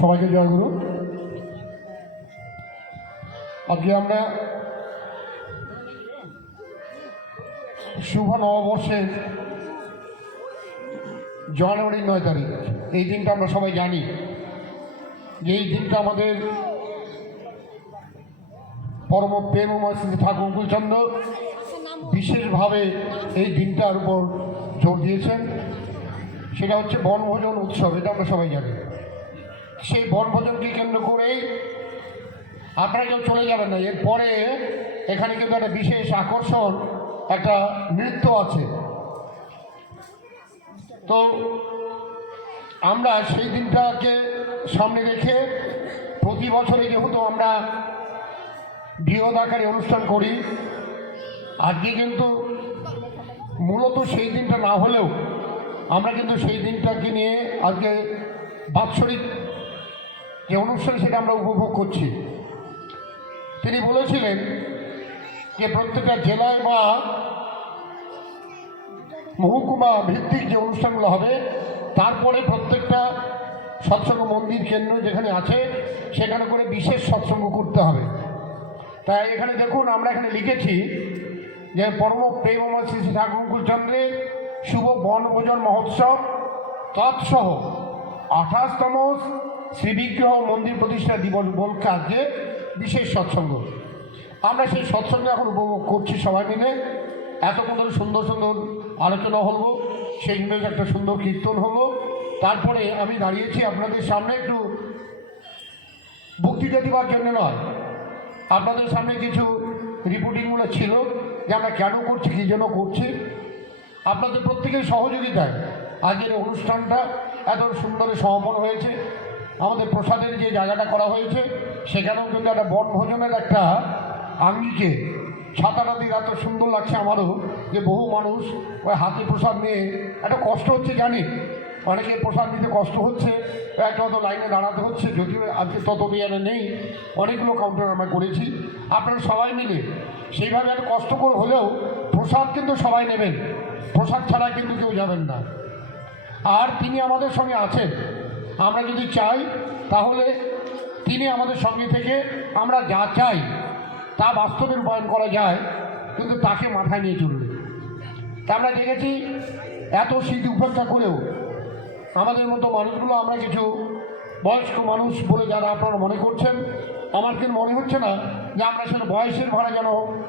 সবাইকে জয়গুরু। আজকে আমরা শুভ নববর্ষের জানুয়ারির 9 তারিখ, এই দিনটা আমরা সবাই জানি যে এই দিনটা আমাদের পরম প্রেমময় শ্রী ঠাকুর অনুকূলচন্দ্র বিশেষভাবে এই দিনটার উপর জোর দিয়েছেন। সেটা হচ্ছে বনভোজন উৎসব, এটা আমরা সবাই জানি। সেই বনভোজনকে কেন্দ্র করেই আপনারা কেউ চলে যাবেন না, এরপরে এখানে কিন্তু একটা বিশেষ আকর্ষণ, একটা নৃত্য আছে। তো আমরা সেই দিনটাকে সামনে রেখে প্রতি বছরে যেহেতু আমরা বৃহৎ আকারে অনুষ্ঠান করি, আজকে কিন্তু মূলত সেই দিনটা না হলেও আমরা কিন্তু সেই দিনটাকে নিয়ে আজকে বাৎসরিক যে অনুষ্ঠান সেটা আমরা উপভোগ করছি। তিনি বলেছিলেন যে প্রত্যেকটা জেলায় বা মহকুমা ভিত্তিক যে অনুষ্ঠানগুলো হবে, তারপরে প্রত্যেকটা সৎসঙ্গ মন্দির কেন্দ্র যেখানে আছে সেখানে করে বিশেষ সৎসঙ্গ করতে হবে। তাই এখানে দেখুন, আমরা এখানে লিখেছি যে পরম প্রেমময় শ্রী ঠাকুর অনুকূলচন্দ্রের শুভ বনভোজন মহোৎসব তৎসহ 28তম শ্রীবিগ্রহ মন্দির প্রতিষ্ঠা দিবস উপলক্ষে আজকে বিশেষ সৎসঙ্গ। আমরা সেই সৎসঙ্গ এখন উপভোগ করছি সবাই মিলে। এতক্ষণ ধরে সুন্দর সুন্দর আলোচনা হলো, সেই জন্য একটা সুন্দর কীর্তন হলো। তারপরে আমি দাঁড়িয়েছি আপনাদের সামনে একটু বক্তৃতা দেওয়ার জন্য নয়, আপনাদের সামনে কিছু রিপোর্টিংগুলো ছিল যে আমরা কেন করছি, কী জন্য করছি। আপনাদের প্রত্যেকের সহযোগিতায় আজকের অনুষ্ঠানটা এত সুন্দর সমাপন হয়েছে। আমাদের প্রসাদের যে জায়গাটা করা হয়েছে সেখানেও কিন্তু একটা বনভোজনের একটা আঙ্গিকে ছাতাটা দিয়ে এত সুন্দর লাগছে আমারও, যে বহু মানুষ ওই হাতে প্রসাদ নিয়ে একটা কষ্ট হচ্ছে জানি, অনেকে প্রসাদ নিতে কষ্ট হচ্ছে, একটা অত লাইনে দাঁড়াতে হচ্ছে। যদিও আজকে তত বিয়ারে নেই, অনেকগুলো কাউন্টার আমরা করেছি। আপনারা সবাই মিলে সেইভাবে একটা কষ্ট করে হলেও প্রসাদ কিন্তু সবাই নেবেন, প্রসাদ ছাড়া কিন্তু কেউ যাবেন না। আর তিনি আমাদের সঙ্গে আছেন, আমরা যদি চাই তাহলে তিনি আমাদের সঙ্গে থেকে আমরা যা চাই তা বাস্তবে রূপায়ণ করা যায়, কিন্তু তাকে মাথায় নিয়ে চলবে। তা আমরা দেখেছি এত স্মৃতি উপেক্ষা করেও আমাদের মতো মানুষগুলো, আমরা কিছু বয়স্ক মানুষ বলে যারা আপনারা মনে করছেন, আমার কিন্তু মনে হচ্ছে না যে আমরা সেটা বয়সের ভাড়া যেন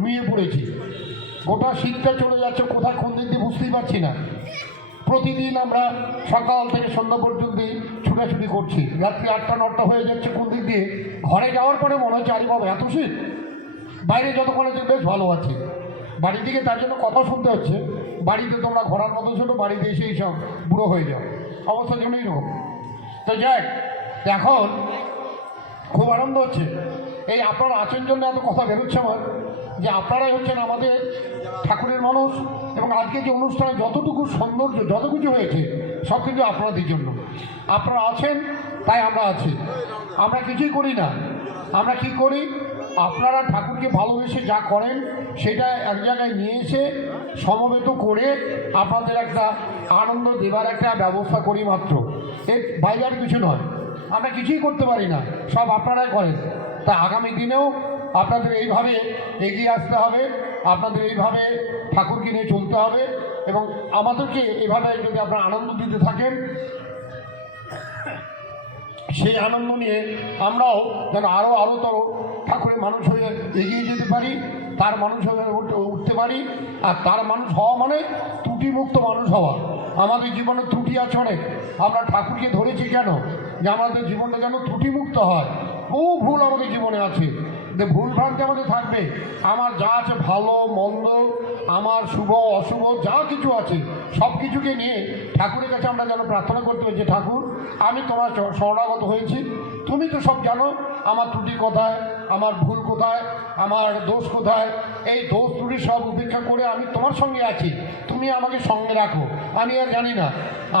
নুয়ে পড়েছি। গোটা শীতটা চলে যাচ্ছে, কোথায় কোন দিক দিয়ে বুঝতেই পারছি না। প্রতিদিন আমরা সকাল থেকে সন্ধ্যা পর্যন্ত ছুটাছুটি করছি, রাত্রি 8টা 9টা হয়ে যাচ্ছে কোন দিক দিয়ে। ঘরে যাওয়ার পরে মনে হচ্ছে আরে বাবা এত শীত, বাইরে যতক্ষণ আছে বেশ ভালো আছে, বাড়ি থেকে তার জন্য কথা শুনতে হচ্ছে বাড়িতে তোমরা ঘোরার মতো ছোটো, বাড়িতে এসেই সব বুড়ো হয়ে যাও, অবস্থার জন্য এইরকম। তো যাক, এখন খুব আনন্দ হচ্ছে, এই আপনারা আছেন জন্য এত কথা বেরোচ্ছে আমার, যে আপনারাই হচ্ছেন আমাদের ঠাকুরের মানুষ। এবং আজকে যে অনুষ্ঠানে যতটুকু সৌন্দর্য যত কিছু হয়েছে সব কিন্তু আপনাদের জন্য। আপনারা আছেন তাই আমরা আছি, আমরা কিছুই করি না। আমরা কি করি, আপনারা ঠাকুরকে ভালোবেসে যা করেন সেটা এক জায়গায় নিয়ে এসে সমবেত করে আপনাদের একটা আনন্দ দেবার একটা ব্যবস্থা করি মাত্র, এর বাইরে আর কিছু নয়। আমরা কিছুই করতে পারি না, সব আপনারাই করেন। তা আগামী দিনেও আপনাদের এইভাবে এগিয়ে আসতে হবে, আপনাদের এইভাবে ঠাকুরকে নিয়ে চলতে হবে, এবং আমাদেরকে এভাবে যদি আপনারা আনন্দ দিতে থাকেন, সেই আনন্দ নিয়ে আমরাও যেন আরও ঠাকুরের মানুষ হয়ে এগিয়ে যেতে পারি, তার মানুষ হয়ে উঠতে পারি। আর তার মানুষ হওয়া মানে ত্রুটিমুক্ত মানুষ হওয়া। আমাদের জীবনে ত্রুটি আছে অনেক, আমরা ঠাকুরকে ধরেছি কেন, যে আমাদের জীবনটা যেন ত্রুটিমুক্ত হয়। বহু ভুল আমাদের জীবনে আছে, যে ভুল ভ্রান্তি আমাদের থাকবে। আমার যা আছে ভালো মন্দ, আমার শুভ অশুভ যা কিছু আছে সব কিছুকে নিয়ে ঠাকুরের কাছে আমরা যেন প্রার্থনা করতে হয়েছে, ঠাকুর আমি তোমার শরণাগত হয়েছি, তুমি তো সব জানো আমার ত্রুটি কোথায়, আমার ভুল কোথায়, আমার দোষ কোথায়। এই দোষ ত্রুটি সব উপেক্ষা করে আমি তোমার সঙ্গে আছি, তুমি আমাকে সঙ্গে রাখো। আমি আর জানি না,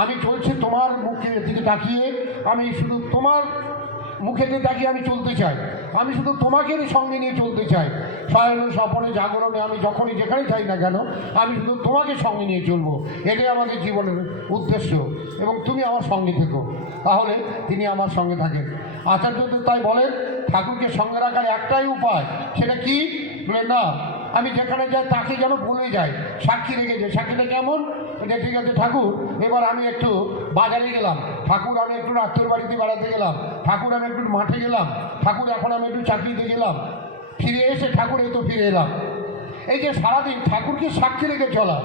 আমি চলছি তোমার মুখের দিকে তাকিয়ে, আমি শুধু তোমার মুখেতে তাকিয়ে আমি চলতে চাই, আমি শুধু তোমাকেই সঙ্গে নিয়ে চলতে চাই। সায়নে স্বপনে জাগরণে আমি যখনই যেখানে চাই না কেন আমি শুধু তোমাকে সঙ্গে নিয়ে চলবো, এটাই আমাদের জীবনের উদ্দেশ্য, এবং তুমি আমার সঙ্গে থেকো। তাহলে তিনি আমার সঙ্গে থাকেন। আচার্যদেব তাই বলেন ঠাকুরকে সঙ্গে রাখার একটাই উপায়, সেটা কি? বলে না, আমি যেখানে যাই তাকে যেন ভুলে যাই, সাক্ষী রেখে যাই। সাক্ষীটা কেমন? ঠিক আছে ঠাকুর, এবার আমি একটু বাজারে গেলাম, ঠাকুর আমি একটু আত্মীয় বাড়িতে বেড়াতে গেলাম, ঠাকুর আমি একটু মাঠে গেলাম, ঠাকুর এখন আমি একটু চাকরিতে গেলাম, ফিরে এসে ঠাকুর এই তো ফিরে এলাম। এই যে সারাদিন ঠাকুরকে সাক্ষী রেখে চলা,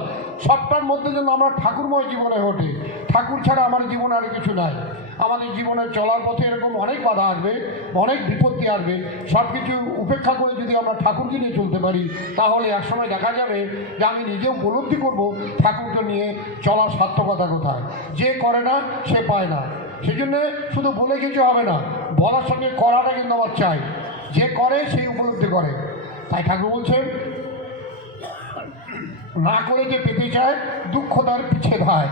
সবটার মধ্যে যেন আমরা ঠাকুরময় জীবনে ওঠে। ঠাকুর ছাড়া আমার জীবনে আর কিছু নাই। আমাদের জীবনের চলার পথে এরকম অনেক বাধা আসবে, অনেক বিপত্তি আসবে, সব কিছু উপেক্ষা করে যদি আমরা ঠাকুরকে নিয়ে চলতে পারি, তাহলে একসময় দেখা যাবে যে আমি নিজে উপলব্ধি করব ঠাকুরকে নিয়ে চলার সার্থকতা কোথায়। যে করে না সে পায় না। সেই জন্যে শুধু বলে কিছু হবে না, বলার সঙ্গে করাটা কিন্তু আমার চাই। যে করে সেই উপলব্ধি করে। তাই ঠাকুর বলছেন না করে যে পেতে চায় দুঃখ তার পিছে ধায়।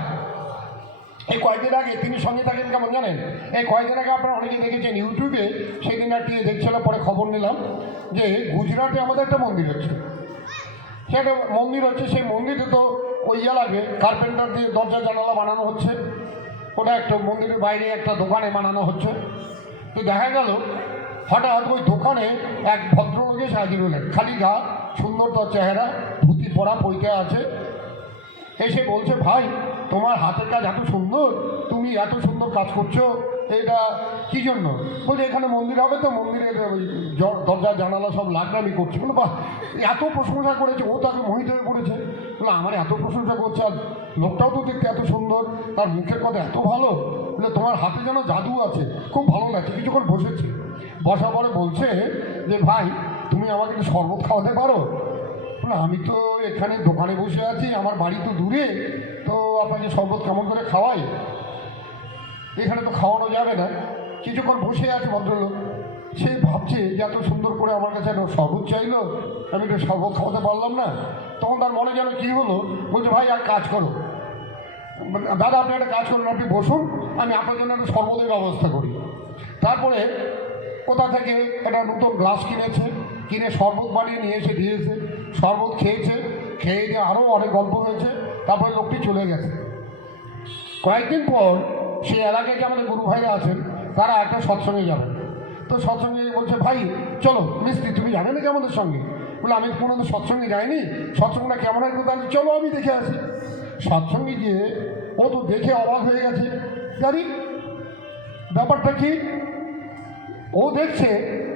এই কয়েকদিন আগে তিনি সঙ্গে থাকেন কেমন জানেন? এই কয়েকদিন আগে আপনারা অনেকে দেখেছেন ইউটিউবে, সেদিন একটি দেখছিল, পরে খবর নিলাম যে গুজরাটে আমাদের একটা মন্দির হচ্ছে। সে একটা মন্দির হচ্ছে, সেই মন্দিরে তো ওই লাগবে কার্পেন্টার দিয়ে দরজা জানালা বানানো হচ্ছে। ওটা একটা মন্দিরের বাইরে একটা দোকানে বানানো হচ্ছে। তো দেখা গেল হঠাৎ ওই দোকানে এক ভদ্রলোক এসে হাজির হলেন, খালি গা, সুন্দর তার চেহারা, ধুতি পরা পৈতে আছে। এসে বলছে, ভাই তোমার হাতের কাজ এত সুন্দর, তুমি এত সুন্দর কাজ করছো, এটা কী জন্য? বলছে এখানে মন্দির হবে তো, মন্দিরের দরজা জানালা সব লাগলামি করছে। বলে বাহ, এত প্রশংসা করেছে, ও তাকে মোহিত হয়ে পড়েছে। বলে আমার এত প্রশংসা করছে, আর লোকটাও তো দেখতে এত সুন্দর, তার মুখের কথা এত ভালো। বলে তোমার হাতে যেন জাদু আছে, খুব ভালো লাগছে। কিছুক্ষণ বসেছে, বসা পরে বলছে যে ভাই তুমি আমাকে একটু শরবত খাওয়াতে পারো? না, আমি তো এখানে দোকানে বসে আছি, আমার বাড়ি তো দূরে, তো আপনাকে শরবত কেমন করে খাওয়াই? এখানে তো খাওয়ানো যাবে না। কিছুক্ষণ বসে আছে ভদ্রলোক, সে ভাবছে যে এত সুন্দর করে আমার কাছে একটা শরবত চাইলো, আমি একটু শরবত খাওয়াতে পারলাম না। তখন তার মনে যেন কী হলো, বলছে ভাই এক কাজ করো, দাদা আপনি একটা কাজ করুন, আপনি বসুন, আমি আপনার জন্য একটা শরবতের ব্যবস্থা করি। তারপরে কোথা থেকে একটা নতুন গ্লাস কিনেছে, কিনে শরবত বানিয়ে নিয়ে এসে দিয়েছে, শরবত খেয়েছে, খেয়ে দিয়ে আরও অনেক গল্প হয়েছে। তারপরে লোকটি চলে গেছে। কয়েকদিন পর সেই এলাকায় যে আমাদের গুরু ভাইরা আছেন, তারা একটা সৎসঙ্গে যাবেন। তো সৎসঙ্গে বলছে ভাই চলো মিস্ত্রি, তুমি যাবে নাকি আমাদের সঙ্গে? বলে আমি কোনো তো সৎসঙ্গে যাইনি, সৎসঙ্গটা কেমন হয় তাহলে চলো আমি দেখে আসি। সৎসঙ্গে গিয়ে ও তো দেখে অবাক হয়ে গেছে, জানি ব্যাপারটা কি। ও দেখছে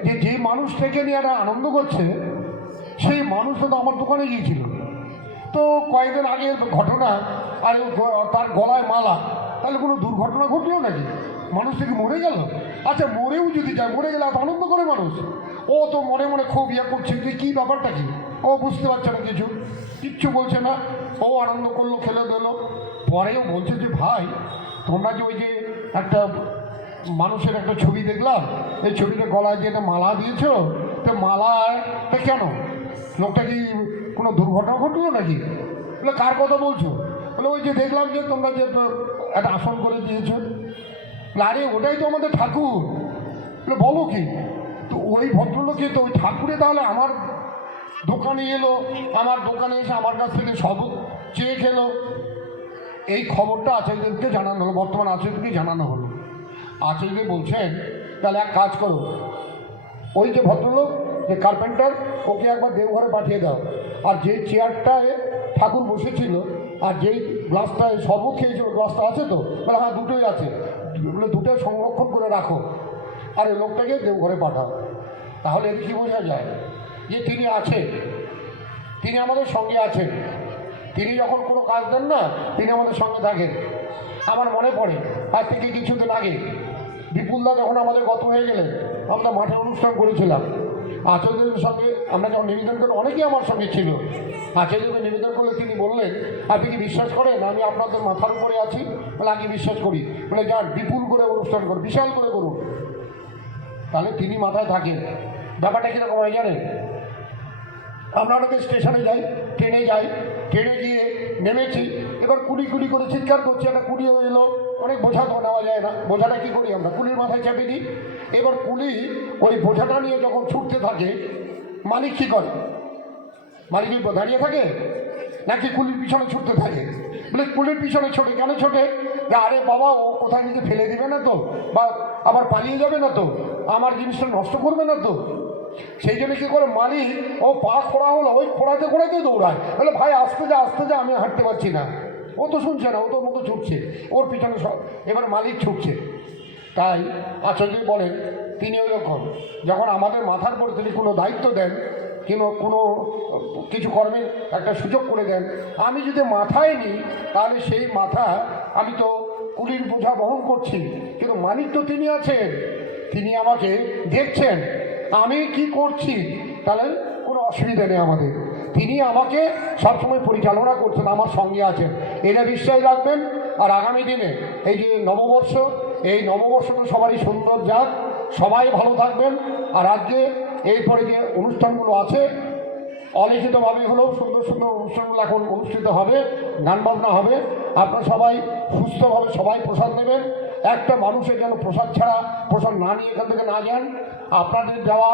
যে যে মানুষটাকে নিয়ে একটা আনন্দ করছে, সেই মানুষটা তো আমার দোকানে গিয়েছিল। তো কয়েকদিন আগের ঘটনা, আর তার গলায় মালা, তাহলে কোনো দুর্ঘটনা ঘটলো নাকি? মানুষটাকে মরে গেল? আচ্ছা মরেও যদি যায়, মরে গেলে এত আনন্দ করে মানুষ। ও তো মনে মনে খুব ইয়ে করছে যে কী ব্যাপারটা কি, ও বুঝতে পারছে না, কিচ্ছু বলছে না। ও আনন্দ করলো, খেলে দিল। পরেও বলছে যে ভাই তোমরা যে ওই যে একটা মানুষের একটা ছবি দেখলাম, এই ছবিটা গলায় যে একটা মালা দিয়েছ, তো মালাটা কেন? লোকটা কি কোনো দুর্ঘটনা ঘটলো নাকি? বলে কার কথা বলছো? বলে ওই যে দেখলাম যে তোমরা যে একটা আসন করে দিয়েছ। আরে ওটাই তো আমাদের ঠাকুর। বলে বলো কি? তো ওই ভদ্রলোকে তো ওই ঠাকুরে তাহলে আমার দোকানে এলো, আমার দোকানে এসে আমার কাছ থেকে শরবত চেয়ে খেলো। এই খবরটা আচার্যদেবকে জানানো হলো, বর্তমান আচার্যদেবকে জানানো হলো। আচার্যদেব বলছেন তাহলে এক কাজ করো, ওই যে ভদ্রলোক যে কার্পেন্টার, ওকে একবার দেওঘরে পাঠিয়ে দাও। আর যে চেয়ারটায় ঠাকুর বসেছিল আর যেই গ্লাসটায় শরবত খেয়েছিল, গ্লাসটা আছে তো? বলে হ্যাঁ দুটোই আছে। বলে দুটোই সংরক্ষণ করে রাখো, আর ওই লোকটাকে দেওঘরে পাঠাও। তাহলে এর কী বোঝা যায়? যে তিনি আছে, তিনি আমাদের সঙ্গে আছেন। তিনি যখন কোনো কাজ দেন না, তিনি আমাদের সঙ্গে থাকেন। আমার মনে পড়ে আজ থেকে কিছুদিন আগে বিপুলদা যখন আমাদের গত হয়ে গেলেন, আমরা মাঠে অনুষ্ঠান করেছিলাম। আচার্যদেবের সঙ্গে আমরা যখন নিবেদন করি, অনেকেই আমার সঙ্গে ছিল। আচার্যদেবকে নিবেদন করলে তিনি বললেন আপনি কি বিশ্বাস করেন আমি আপনাদের মাথার উপরে আছি? বলে আমি বিশ্বাস করি। বলে যান বিপুল করে অনুষ্ঠান করুন, বিশাল করে করুন। তাহলে তিনি মাথায় থাকেন। ব্যাপারটা কীরকম হয় জানেন? আমরা অনেকে স্টেশনে যাই, ট্রেনে যাই, ট্রেনে গিয়ে নেমেছি, এবার কুড়ি কুড়ি করে চিৎকার করছি, একটা কুড়িও এলো, অনেক বোঝা তো নেওয়া যায় না, বোঝাটা কী করি আমরা কুলির মাথায় চাপে দিই। এবার কুলি ওই বোঝাটা নিয়ে যখন ছুটতে থাকে, মালিক কী করে? মালিক কি দাঁড়িয়ে থাকে নাকি কুলির পিছনে ছুটতে থাকে? বলে কুলির পিছনে ছোটে। কেন ছোটে? যে আরে বাবা, ও কোথায় নিজে ফেলে দেবে না তো, বা আবার পালিয়ে যাবে না তো, আমার জিনিসটা নষ্ট করবে না তো। সেই জন্য কী করে মালিক, ও পা খোঁড়া হলো, ওই খোঁড়াতে খোঁড়াতে দৌড়ায়। বলে ভাই আসতে যা, আমি হাঁটতে পারছি না। ও তো শুনছে না, ও তোর মতো ছুটছে, ওর পিছনে সব। এবার মালিক ছুটছে। তাই আচার্য বলেন তিনি ওই রকম, যখন আমাদের মাথার পর তিনি কোনো দায়িত্ব দেন, কোনো কিছু কর্মের একটা সুযোগ করে দেন, আমি যদি মাথায় নিই তাহলে সেই মাথা, আমি তো কুলির বোঝা বহন করছি, কিন্তু মালিক তো তিনি আছেন, তিনি আমাকে দেখছেন আমি কি করছি, তাহলে কোনো অসুবিধা নেই আমাদের। তিনি আমাকে সবসময় পরিচালনা করছেন, আমার সঙ্গে আছেন, এটা বিশ্বাস রাখবেন। আর আগামী দিনে এই যে নববর্ষ, এই নববর্ষটা সবারই সুন্দর যাক, সবাই ভালো থাকবেন। আর আজকে এরপরে যে অনুষ্ঠানগুলো আছে, অলিখিতভাবে হলেও সুন্দর সুন্দর অনুষ্ঠানগুলো এখন অনুষ্ঠিত হবে, গান বাজনা হবে। আপনারা সবাই সুস্থভাবে সবাই প্রসাদ নেবেন। একটা মানুষের যেন প্রসাদ ছাড়া, প্রসাদ না নিয়ে এখান থেকে না যান। আপনাদের দেওয়া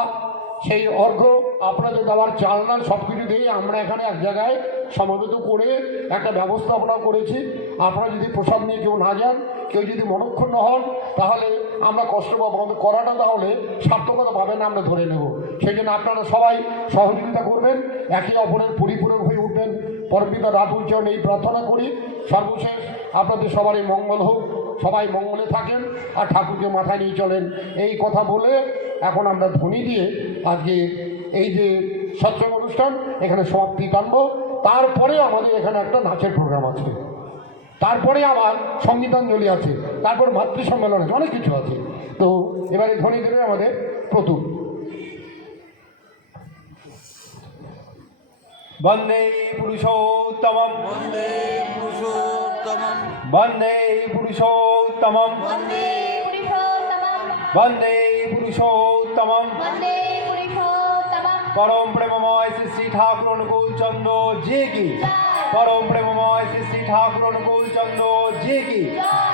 সেই অর্ঘ্য, আপনাদের দেওয়ার চালনা সব কিছু দিয়ে আমরা এখানে এক জায়গায় সমবেত করে একটা ব্যবস্থাপনা করেছি। আপনারা যদি প্রসাদ নিয়ে কেউ না যান, কেউ যদি মনক্ষুণ্ণ হন, তাহলে আমরা কষ্ট পাবো, আমাদের করাটা তাহলে সার্থকতা পাবে না, আমরা ধরে নেব। সেই জন্য আপনারা সবাই সহযোগিতা করবেন, একে অপরের পরিপূরক হয়ে উঠবেন। পরমপিতা রাতুল চরণে এই প্রার্থনা করি। সর্বশেষ আপনাদের সবারই মঙ্গল হোক, সবাই মঙ্গলে থাকেন আর ঠাকুরকে মাথায় নিয়ে চলেন। এই কথা বলে এখন আমরা ধ্বনি দিয়ে আজকে এই যে সৎসঙ্গ অনুষ্ঠান এখানে সমাপ্তি টানব। তারপরে আমাদের এখানে একটা নাচের প্রোগ্রাম আছে, তারপরে আবার সঙ্গীতাঞ্জলি আছে, তারপর মাতৃ সম্মেলন আছে, অনেক কিছু আছে। তো এবারে ধ্বনি দেবে আমাদের প্রতুল। বন্দে পুরুষোত্তমম, বন্দে পুরুষোত্তমম, বন্দে পুরুষোত্তমম, বন্দে পুরুষোত্তমম, বন্দে পুরুষোত্তমম। বন্দে পুরুষোত্তমম। পরম প্রেমময় শ্রী শ্রী ঠাকুর অনুকূল চন্দ্র জি কি, পরম প্রেমময় শ্রী শ্রী ঠাকুর অনুকূল চন্দ্র জি কি,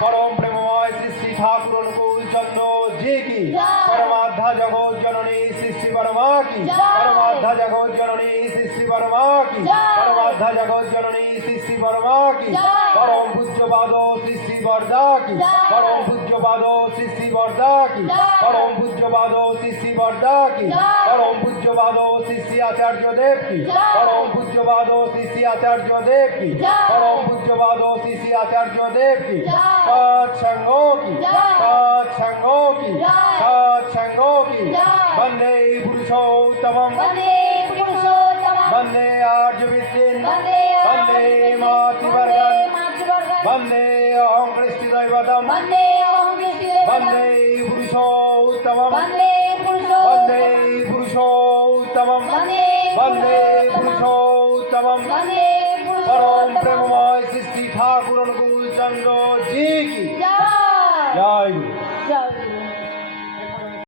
পরম প্রেমময় শ্রী শ্রী ঠাকুর অনুকূল চন্দ্র জি কি, পরমাধ্যা জগৎ জননী শ্রী শ্রী পরমা কি, পরমাধ্যা জগৎ জননী শ্রী শ্রী পরমা কি, পরমাধ্যা জগৎ জননী শ্রী শ্রী পরমা কি, পরম পূজ্যপাদ শ্রী শ্রী বরদা কি, পরম পূজ্যপাদ শ্রী শ্রী বরদা কি, পরম পূজ্যপাদ শ্রী শ্রী বরদা কি, পরম পূজ্যপাদ শ্রী শ্রী আচার্য দেব কি, পরম পূজ্যপাদ শ্রী শ্রী আচার্য দেব কি, পরম পূজ্যপাদ শ্রী শ্রী আচার্য দেব কি, সৎসঙ্গ কি, সৎসঙ্গ কি, সৎসঙ্গ কি। বন্দে পুরুষোত্তমম, বন্দে পুরুষোত্তমম, বন্দে আর্য বিদ্যেন, বন্দে বন্দে মাতৃবর্গম, মাতৃবর্গম, বন্দে অহং কৃষ্টি দৈবতম, বন্দে অহং কৃষ্ণদেবতম, বন্দে পুরুষোত্তমম, বন্দে বন্দে পুরুষোত্তমম, পুরুষোত্তমম, বন্দে বন্দে পুরুষোত্তমম, পুরুষোত্তমম। বন্দে পরম পুরুষোত্তমম। প্রেমময় শ্রী শ্রী ঠাকুর অনুকূল চন্দ্র জি কি জয় জয় গুরু। জয়